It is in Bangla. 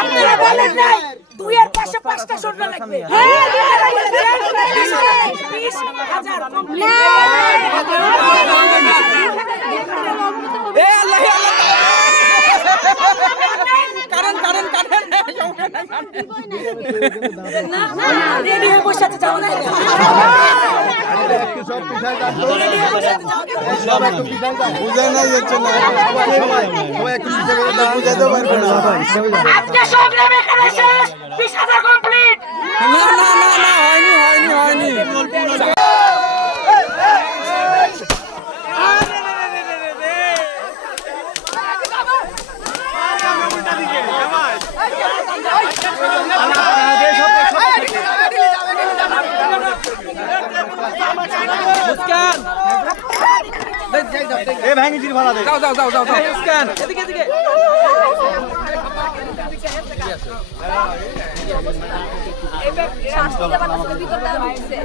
আপনারা বলেন নাই 2 এর পাশে 5টা শূন্য লাগবে। 20,000 কমপ্লিট। রেডি হয়ে বসে আছে, যাও না। আজকে সংগ্রাম এখানে শেষ। 20,000 কমপ্লিট। হয়নি। শাস্তি দেবার ভিতর দেওয়া হয়েছে।